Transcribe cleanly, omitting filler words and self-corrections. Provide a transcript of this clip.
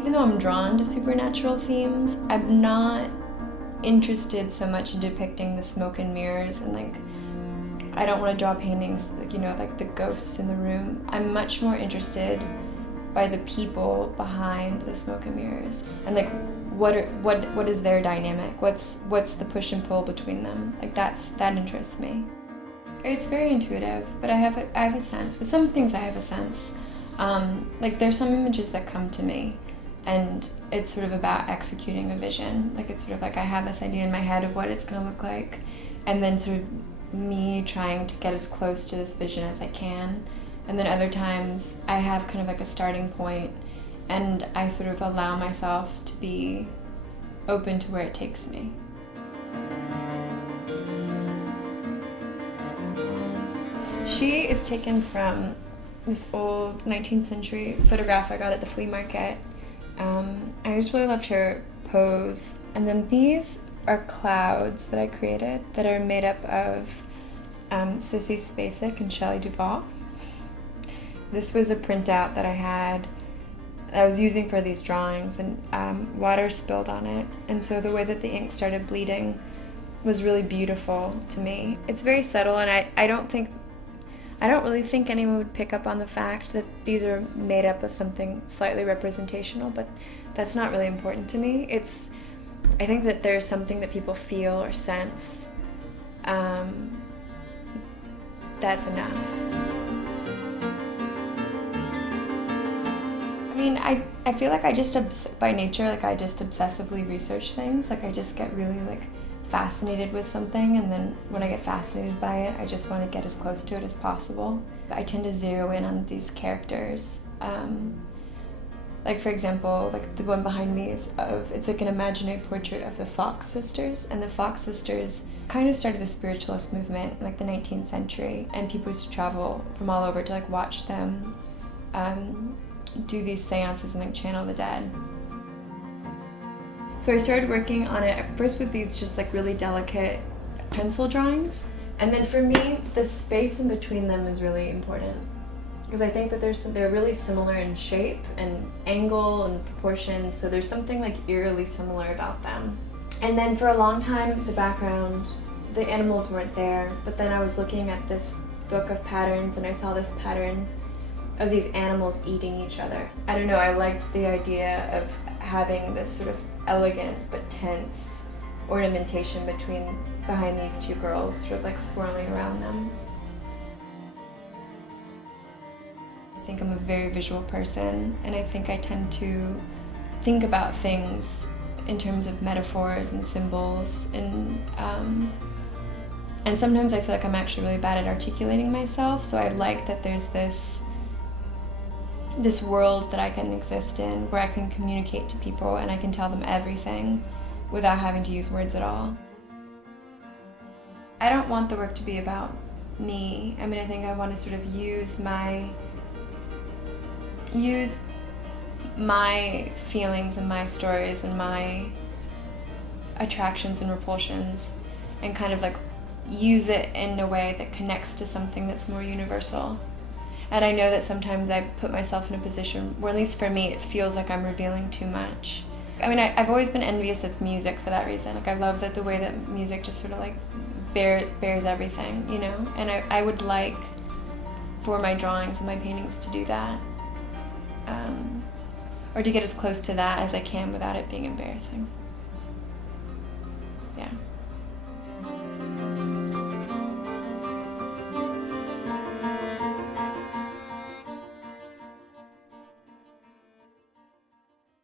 Even though I'm drawn to supernatural themes, I'm not interested so much in depicting the smoke and mirrors, and like I don't want to draw paintings like, you know, like the ghosts in the room. I'm much more interested by the people behind the smoke and mirrors, and like what is their dynamic? What's the push and pull between them? Like that interests me. It's very intuitive, but I have a sense. With some things I have a sense. Like there's some images that come to me, and it's sort of about executing a vision. Like it's sort of like I have this idea in my head of what it's going to look like, and then sort of me trying to get as close to this vision as I can. And then other times I have kind of like a starting point, and I sort of allow myself to be open to where it takes me. She is taken from this old 19th century photograph I got at the flea market. I just really loved her pose. And then these are clouds that I created that are made up of Sissy Spacek and Shelley Duvall. This was a printout that I was using for these drawings, and water spilled on it. And so the way that the ink started bleeding was really beautiful to me. It's very subtle, and I don't really think anyone would pick up on the fact that these are made up of something slightly representational, but that's not really important to me. I think that there's something that people feel or sense. That's enough. I mean, I feel like by nature, like I just obsessively research things. Like I just get really like fascinated with something, and then when I get fascinated by it, I just want to get as close to it as possible. I tend to zero in on these characters. Like for example, like the one behind me it's like an imaginary portrait of the Fox sisters, and the Fox sisters kind of started the spiritualist movement in like the 19th century, and people used to travel from all over to like watch them do these seances and like channel the dead. So I started working on it at first with these just like really delicate pencil drawings. And then for me, the space in between them is really important, because I think that they're really similar in shape and angle and proportions, so there's something like eerily similar about them. And then for a long time, the background, the animals weren't there, but then I was looking at this book of patterns, and I saw this pattern of these animals eating each other. I don't know, I liked the idea of having this sort of elegant but tense ornamentation behind these two girls, sort of like swirling around them. I think I'm a very visual person, and I think I tend to think about things in terms of metaphors and symbols, and sometimes I feel like I'm actually really bad at articulating myself, so I like that there's this world that I can exist in, where I can communicate to people and I can tell them everything without having to use words at all. I don't want the work to be about me. I mean, I think I want to sort of use my feelings and my stories and my attractions and repulsions, and kind of like use it in a way that connects to something that's more universal. And I know that sometimes I put myself in a position where, at least for me, it feels like I'm revealing too much. I mean, I've always been envious of music for that reason. Like I love the way that music just sort of like bears everything, you know? And I would like for my drawings and my paintings to do that. Or to get as close to that as I can without it being embarrassing.